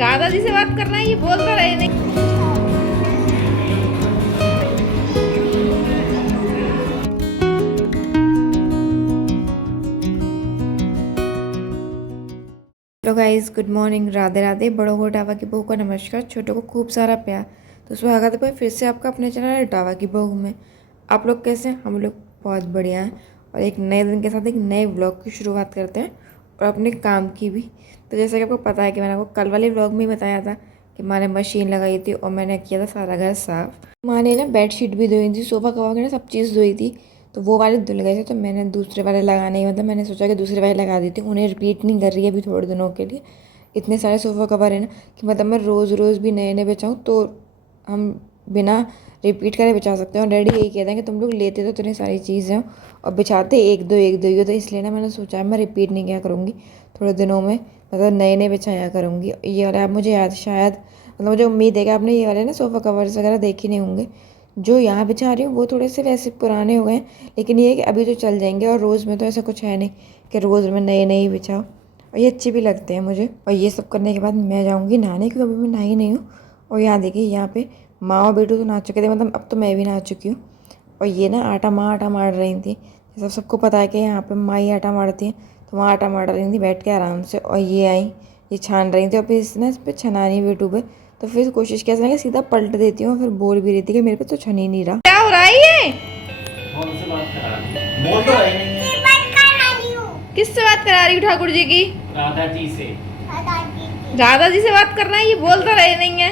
दादाजी से बात करना है, ये बोल तो रहे नहीं। Hello guys, good morning, Radhe Radhe. बड़ों को टावा की बहू को नमस्कार, छोटों को खूब सारा प्यार। तो स्वागत है भाई फिर से आपका अपने चैनल टावा की बहू में। आप लोग कैसे हैं? हम लोग बहुत बढ़िया हैं और एक नए दिन के साथ एक नए व्लॉग की शुरुआत करते हैं और अपने काम की भी। तो जैसा कि आपको पता है कि मैंने आपको कल वाले व्लॉग में ही बताया था कि माँ ने मशीन लगाई थी और मैंने किया था सारा घर साफ़। माँ ने ना बेडशीट भी धोई थी, सोफ़ा कवर वगैरह सब चीज़ धोई थी, तो वो वाले धुल गए थे। तो मैंने दूसरे वाले लगाने ही मतलब मैंने सोचा कि दूसरे वाले लगा देती हूँ, उन्हें रिपीट नहीं कर रही है अभी थोड़े दिनों के लिए। इतने सारे सोफ़ा कवर है ना कि मतलब मैं रोज़ रोज़ भी नए नए बिछाऊँ तो हम बिना रिपीट करे बिछा सकते हैं। और डैडी यही कहते हैं कि तुम लोग लेते तो इतनी सारी चीज़ें हो और बिछाते एक दो ही हो, तो इसलिए ना मैंने सोचा मैं रिपीट नहीं क्या करूँगी थोड़े दिनों में, मतलब नए नए बिछाया करूँगी। ये वाले आप मुझे याद शायद मतलब मुझे उम्मीद है कि आपने ये वाले ना सोफ़ा कवर्स वगैरह देखे नहीं होंगे। जो यहाँ बिछा रही हूँ वो थोड़े से वैसे पुराने हो गए हैं, लेकिन ये है कि अभी तो चल जाएंगे। और रोज़ में तो ऐसा कुछ है नहीं कि रोज़ में नए नए ही बिछाओ, और ये अच्छे भी लगते हैं मुझे। और ये सब करने के बाद मैं जाऊँगी नहाने, क्योंकि अभी मैं नहाई नहीं हूँ। और यहाँ देखिए, यहाँ पे माँ और बेटू तो नहा चुके थे, मतलब अब तो मैं भी नहा चुकी हूँ। और ये ना माँ आटा मार रही थी, जैसा सबको पता है कि यहाँ पे माँ ही आटा मारती हैं, तो वहाँ आटा मार रही थी बैठ के आराम से। और ये आई, ये छान रही थी और फिर इसने इस पर छनानी बेटू पे। तो फिर कोशिश किया कि सीधा पलट देती हूँ, फिर बोल भी रही थी कि मेरे पे तो छन ही नहीं रहा। क्या हो रहा है ये? कौन से बात करा रही है? बोल तो रही नहीं है। किससे बात करा रही हूँ? ठाकुर जी की, राधा जी से। दादाजी से बात करना है, ये बोल तो रहे नहीं है।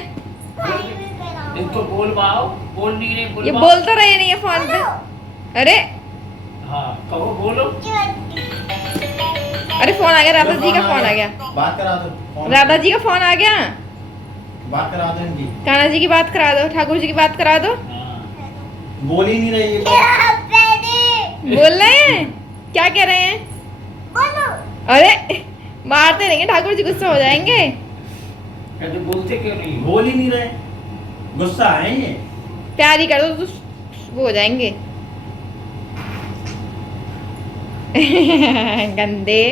इनको बोल पाओ, बोल नहीं रहे, बोल ये पाओ। बोल तो रहे नहीं है फोन पे। अरे हाँ कहो, बोलो। अरे फोन आ गया, राधा जी का फोन आ गया। बात करा दो, राधा जी का फोन आ गया। बात करा दो इनकी। कान्हा जी की बात करा दो, ठाकुर जी की बात करा दो। हाँ। बोल ही नहीं रही है बोल रहे हैं, क्या कह रहे हैं? अरे मारते रहेंगे, ठाकुर जी गुस्सा हो जाएंगे। कहते बोलते क्यों नहीं? बोल ही नहीं रहे, गुस्सा है ये। प्यार ही कर दो तो वो हो जाएंगे गंदे।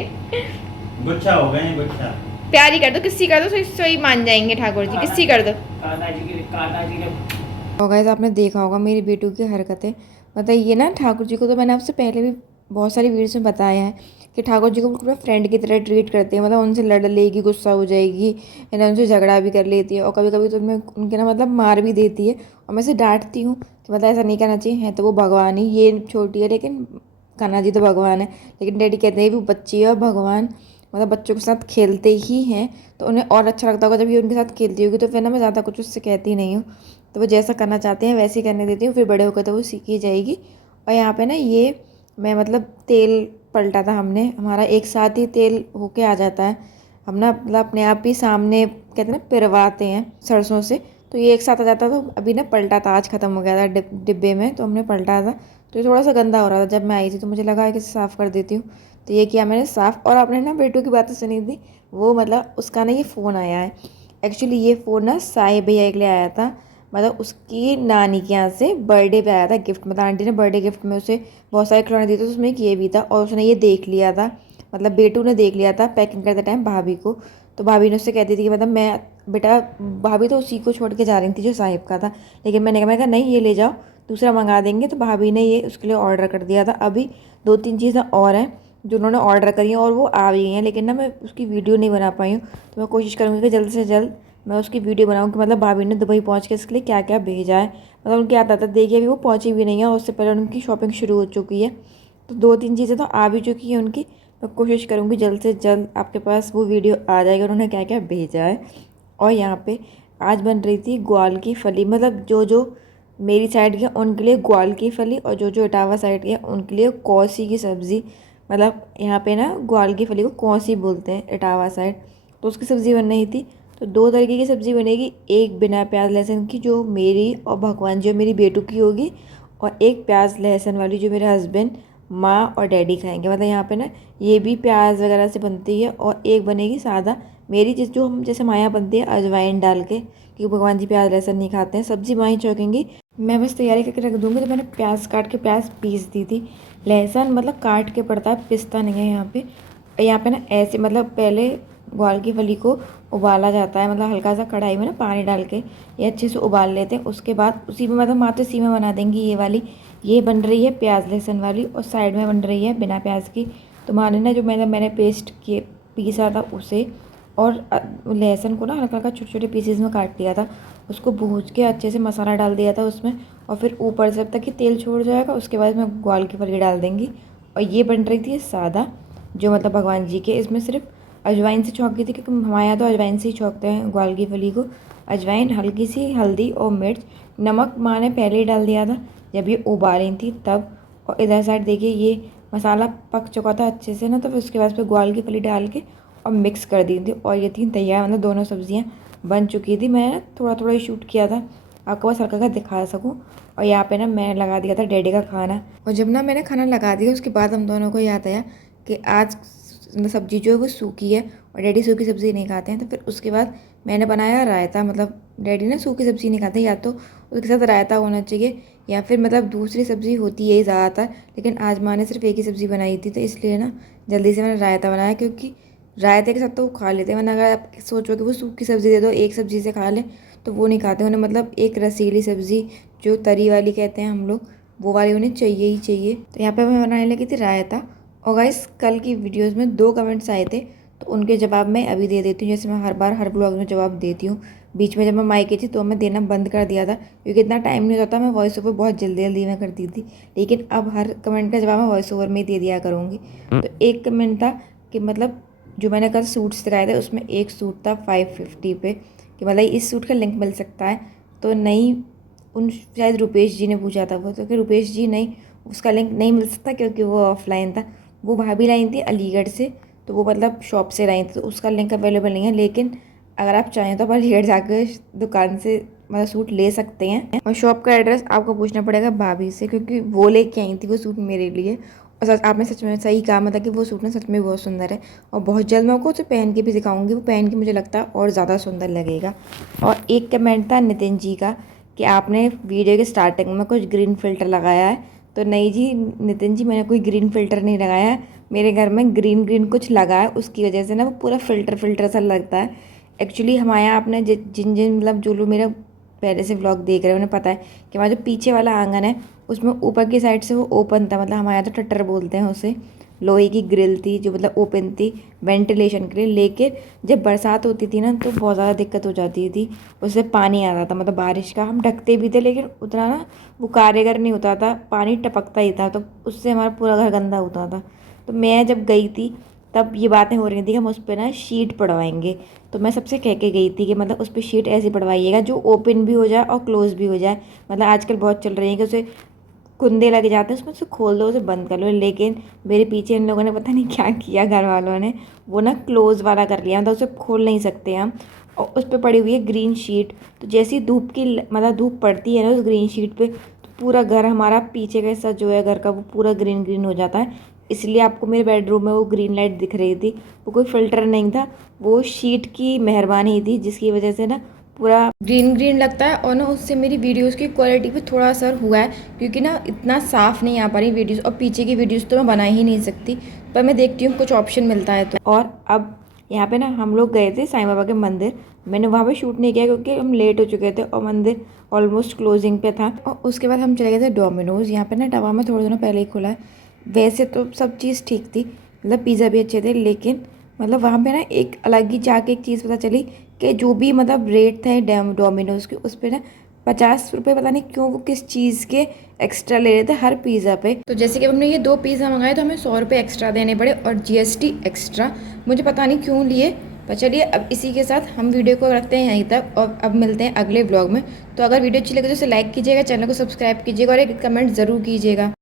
गुच्छा हो गए हैं, गुच्छा। प्यार ही कर दो, किसी कर दो तो ही मान जाएंगे ठाकुर जी, किसी कर दो। काका जी के और गाइस, आपने देखा होगा मेरी बेटू की हरकतें, मतलब ये ना ठाकुर जी को तो मैंने आपसे पहले भी बहुत सारी वीडियोस में बताया है कि ठाकुर जी को बिल्कुल फ्रेंड की तरह ट्रीट करते हैं। मतलब उनसे लड़ लेगी, गुस्सा हो जाएगी, है ना, उनसे झगड़ा भी कर लेती है और कभी कभी तो उनमें उनके ना मतलब मार भी देती है। और मैं से डांटती हूँ कि मतलब ऐसा नहीं करना चाहिए, है तो वो भगवान ही, ये छोटी है लेकिन कान्हा जी तो भगवान है। लेकिन डैडी कहते हैं वो बच्ची है और भगवान मतलब बच्चों के साथ खेलते ही हैं, तो उन्हें और अच्छा लगता होगा जब ये उनके साथ खेलती होगी। तो फिर ना मैं ज़्यादा कुछ उससे कहती नहीं हूँ, तो वो जैसा करना चाहते हैं वैसे ही करने देती हूँ, फिर बड़े होकर तो वो सीखी जाएगी। और यहाँ पे ना ये मैं मतलब तेल पलटा था हमने, हमारा एक साथ ही तेल होके आ जाता है। हम ना मतलब अपने आप ही सामने कहते हैं ना पिरवाते हैं सरसों से, तो ये एक साथ आ जाता था। तो अभी ना पलटा था, आज ख़त्म हो गया था डिब्बे में, तो हमने पलटा था। तो ये थोड़ा सा गंदा हो रहा था जब मैं आई थी, तो मुझे लगा कि साफ़ कर देती हूँ। तो ये किया मैंने साफ़। और आपने ना बेटू की बातें सुनी थी, वो मतलब उसका ना ये फ़ोन आया है। एक्चुअली ये फ़ोन ना साहिब भैया के लिए आया था, मतलब उसकी नानी के यहाँ से बर्थडे पे आया था गिफ्ट। मतलब आंटी ने बर्थडे गिफ्ट में उसे बहुत सारे खिलौने दिए थे, तो उसमें एक ये भी था। और उसने ये देख लिया था, मतलब बेटू ने देख लिया था पैकिंग करते टाइम भाभी को। तो भाभी ने उससे कहती थी कि मतलब मैं बेटा, भाभी तो उसी को छोड़ के जा रही थी जो साहिब का था, लेकिन मैंने कहा नहीं ये ले जाओ, दूसरा मंगा देंगे। तो भाभी ने ये उसके लिए ऑर्डर कर दिया था। अभी 2-3 चीज़ें और हैं जो उन्होंने ऑर्डर करी हैं और वो आ भी गई हैं, लेकिन ना मैं उसकी वीडियो नहीं बना पाई हूँ। तो मैं कोशिश करूँगी कि जल्द से जल्द मैं उसकी वीडियो बनाऊँ कि मतलब भाभी ने दुबई पहुँच के इसके लिए क्या क्या भेजा है। मतलब उनकी आता था, देखिए अभी वो पहुँची भी नहीं है और उससे पहले उनकी शॉपिंग शुरू हो चुकी है। तो 2-3 चीज़ें तो आ भी चुकी हैं उनकी। मैं कोशिश करूँगी जल्द से जल्द आपके पास वो वीडियो आ जाएगी उन्होंने क्या क्या भेजा है। और यहाँ पे आज बन रही थी ग्वाल की फली, मतलब जो जो मेरी साइड के उनके लिए ग्वाल की फली और जो जो इटावा साइड के उनके लिए कौसी की सब्ज़ी। मतलब यहाँ पे ना ग्वाल की फली को कौसी बोलते हैं इटावा साइड। तो उसकी सब्ज़ी बन रही थी। तो 2 तरीके की सब्ज़ी बनेगी, एक बिना प्याज लहसुन की जो मेरी और भगवान जो मेरी बेटू की होगी, और एक प्याज लहसुन वाली जो मेरे हस्बैंड माँ और डैडी खाएंगे। मतलब यहाँ पे ना ये भी प्याज वगैरह से बनती है। और एक बनेगी सादा मेरी, जिस जो हम जैसे माया बनती है अजवाइन डाल के, क्योंकि भगवान जी प्याज लहसुन नहीं खाते हैं। सब्जी माँ ही चौकेंगी, मैं बस तैयारी करके रख दूँगी। तो मैंने प्याज काट के प्याज पीस दी थी, लहसुन मतलब काट के पड़ता है, पिसता नहीं है यहाँ पे। यहाँ पे ना ऐसे मतलब पहले ग्वाल की फली को उबाला जाता है, मतलब हल्का सा कढ़ाई में ना पानी डाल के ये अच्छे से उबाल लेते हैं। उसके बाद उसी में मतलब माँ तो इसी में बना देंगी ये वाली। ये बन रही है प्याज लहसुन वाली और साइड में बन रही है बिना प्याज की। तो माँ ने ना जो मैंने पेस्ट किए पीसा था उसे और लहसुन को ना हल्का हल्का छोटे छोटे पीसेस में काट लिया था, उसको भूज के अच्छे से मसाला डाल दिया था उसमें। और फिर ऊपर से जब तक कि तेल छोड़ जाएगा उसके बाद मैं ग्वाल की फली डाल देंगी। और ये बन रही थी सादा, जो मतलब भगवान जी के, इसमें सिर्फ अजवाइन से छौंक गई थी क्योंकि हमारे यहाँ तो अजवाइन से ही छौंकते हैं ग्वाल की फली को। अजवाइन, हल्की सी हल्दी और मिर्च, नमक माँ ने पहले ही डाल दिया था जब ये उबाली थी तब। और इधर साइड देखिए ये मसाला पक चुका था अच्छे से ना, तो फिर उसके बाद फिर ग्वाल की फली डाल के और मिक्स कर दी थी और ये थी तैयार। मतलब दोनों सब्जियां बन चुकी थी। मैंने थोड़ा थोड़ा ही शूट किया था आपको बस हल्का का दिखा सकूं। और यहाँ पे ना मैंने लगा दिया था डैडी का खाना। और जब ना मैंने खाना लगा दिया उसके बाद हम दोनों को याद आया कि आज सब्जी जो है वो सूखी है और डैडी सूखी सब्ज़ी नहीं खाते हैं। तो फिर उसके बाद मैंने बनाया रायता। मतलब डैडी ना सूखी सब्ज़ी नहीं खाते, या तो उसके साथ रायता होना चाहिए या फिर मतलब दूसरी सब्ज़ी होती है ज़्यादातर, लेकिन आज माँ ने सिर्फ एक ही सब्ज़ी बनाई थी तो इसलिए ना जल्दी से मैंने रायता बनाया, क्योंकि रायते के साथ तो वो खा लेते हैं। वरना अगर आप सोचो कि वो सूखी सब्ज़ी दे दो एक सब्ज़ी से खा लें तो वो नहीं खाते। उन्हें मतलब एक रसीली सब्ज़ी जो तरी वाली कहते हैं हम लोग, वो वाली उन्हें चाहिए ही चाहिए। तो यहाँ पे मैं बनाने लगी थी रायता। और गाइस कल की वीडियोस में 2 कमेंट्स आए थे तो उनके जवाब मैं अभी दे देती हूँ, जैसे मैं हर बार हर ब्लॉग में जवाब देती हूँ। बीच में जब मैं मायके थी तो मैं देना बंद कर दिया था क्योंकि इतना टाइम नहीं होता, मैं वॉइस ओवर बहुत जल्दी जल्दी में करती थी। लेकिन अब हर कमेंट का जवाब मैं वॉइस ओवर में ही दे दिया करूँगी। तो एक कमेंट था कि मतलब जो मैंने कल सूट्स दिखाए थे उसमें एक सूट था 550 पे, कि मतलब इस सूट का लिंक मिल सकता है। तो नहीं, उन शायद रुपेश जी ने पूछा था वो, तो कि रुपेश जी नहीं, उसका लिंक नहीं मिल सकता क्योंकि वो ऑफलाइन था। वो भाभी लाई थी अलीगढ़ से, तो वो मतलब शॉप से लाई थी तो उसका लिंक अवेलेबल नहीं है। लेकिन अगर आप चाहें तो आप अलीगढ़ जाकर दुकान से मतलब सूट ले सकते हैं। और शॉप का एड्रेस आपको पूछना पड़ेगा भाभी से, क्योंकि वो लेके आई थी वो सूट मेरे लिए। और सच आपने सच में सही कहा, मतलब कि वो सूट ना सच में बहुत सुंदर है। और बहुत जल्द मैं आपको उसे पहन के भी दिखाऊंगी, वो पहन के मुझे लगता है और ज़्यादा सुंदर लगेगा। और एक कमेंट था नितिन जी का कि आपने वीडियो के स्टार्टिंग में कुछ ग्रीन फिल्टर लगाया है। तो नहीं जी नितिन जी, मैंने कोई ग्रीन फिल्टर नहीं लगाया है। मेरे घर में ग्रीन ग्रीन कुछ लगा है, उसकी वजह से ना वो पूरा फ़िल्टर फ़िल्टर सा लगता है। एक्चुअली हमारे यहाँ आपने जिन जिन मतलब जो लोग मेरा पहले से व्लॉग देख रहे हैं उन्हें पता है कि हमारा जो पीछे वाला आंगन है उसमें ऊपर की साइड से वो ओपन था, मतलब हमारे यहाँ तो टट्टर बोलते हैं उसे। लोहे की ग्रिल थी जो मतलब ओपन थी वेंटिलेशन के लिए। लेकिन जब बरसात होती थी ना तो बहुत ज़्यादा दिक्कत हो जाती थी, उससे पानी आता था, मतलब बारिश का। हम ढकते भी थे लेकिन उतना ना वो कारगर नहीं होता था, पानी टपकता ही था, तो उससे हमारा पूरा घर गंदा होता था। तो मैं जब गई थी तब ये बातें हो रही थी कि हम उस पर ना शीट पड़वाएंगे। तो मैं सबसे कह के गई थी कि मतलब उस पर शीट ऐसी पड़वाइएगा जो ओपन भी हो जाए और क्लोज भी हो जाए। मतलब आजकल बहुत चल रही है कि उसे कुंदे लगे जाते हैं उसमें, उसे खोल दो उसे बंद कर लो। लेकिन मेरे पीछे इन लोगों ने पता नहीं क्या किया, घर वालों ने वो ना क्लोज वाला कर लिया, मतलब उसे खोल नहीं सकते हम। और उस पर पड़ी हुई है ग्रीन शीट, तो जैसी धूप की मतलब धूप पड़ती है ना उस ग्रीन शीट पे तो पूरा घर हमारा पीछे का हिस्सा जो है घर का वो पूरा ग्रीन ग्रीन हो जाता है। इसलिए आपको मेरे बेडरूम में वो ग्रीन लाइट दिख रही थी, वो कोई फ़िल्टर नहीं था, वो शीट की मेहरबानी थी जिसकी वजह से ना पूरा ग्रीन ग्रीन लगता है। और ना उससे मेरी वीडियोस की क्वालिटी पे थोड़ा असर हुआ है, क्योंकि ना इतना साफ़ नहीं आ पा रही वीडियोस। और पीछे की वीडियोस तो मैं बना ही नहीं सकती, पर मैं देखती हूँ कुछ ऑप्शन मिलता है तो। और अब यहाँ पे ना हम लोग गए थे साईं बाबा के मंदिर। मैंने वहाँ पे शूट नहीं किया क्योंकि हम लेट हो चुके थे और मंदिर ऑलमोस्ट क्लोजिंग पे था। और उसके बाद हम चले गए थे डोमिनोज़। यहाँ पे ना टवा में थोड़े दिनों पहले ही खुला है। वैसे तो सब चीज़ ठीक थी, मतलब पिज़्ज़ा भी अच्छे थे, लेकिन मतलब वहाँ पे ना एक अलग ही जाके एक चीज़ पता चली कि जो भी मतलब रेट थे डोमिनोज़ के उस पर ना 50 रुपये पता नहीं क्यों वो किस चीज़ के एक्स्ट्रा ले रहे थे हर पिज़्ज़ा पे। तो जैसे कि हमने ये 2 पिज़्ज़ा मंगाए तो हमें 100 रुपये एक्स्ट्रा देने पड़े और GST एक्स्ट्रा, मुझे पता नहीं क्यों लिए। पर चलिए अब इसी के साथ हम वीडियो को रखते हैं यहीं तक और अब मिलते हैं अगले ब्लॉग में। तो अगर वीडियो अच्छी लगे तो इसे लाइक कीजिएगा, चैनल को सब्सक्राइब कीजिएगा और एक कमेंट ज़रूर कीजिएगा।